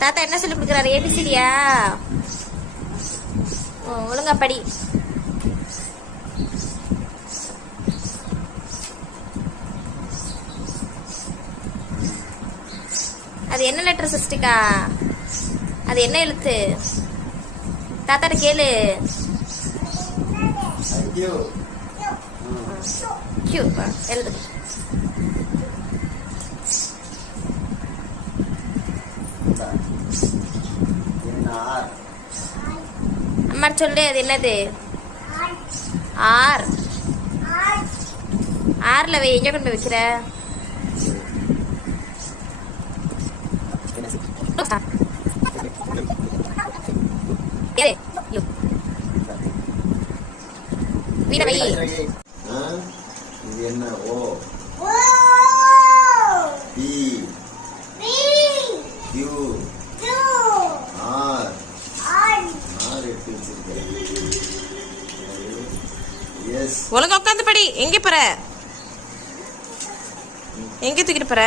தாத்தா என்ன சொல்லி கொடுக்குறாரு? ஏபிசிடியா? ஒழுங்கா படி. அது என்ன லெட்டர் சிஸ்டிகா? அது என்ன எழுத்து? தாத்தாட்ட கேளு. கியூ எழுது. அம்மா சொல்லு, அது என்னது? ஆர். ஆர்ல வை. எங்க கொண்டு போய் வைக்கிற? வீட வை. இது என்ன? ஓ பி கியூ ஆர். ஆர் எடுத்து வச்சிருக்கேன். எஸ். ஒழுங்கா உட்காந்து படி. எங்க போற? எங்க தூக்கிட்டு போற?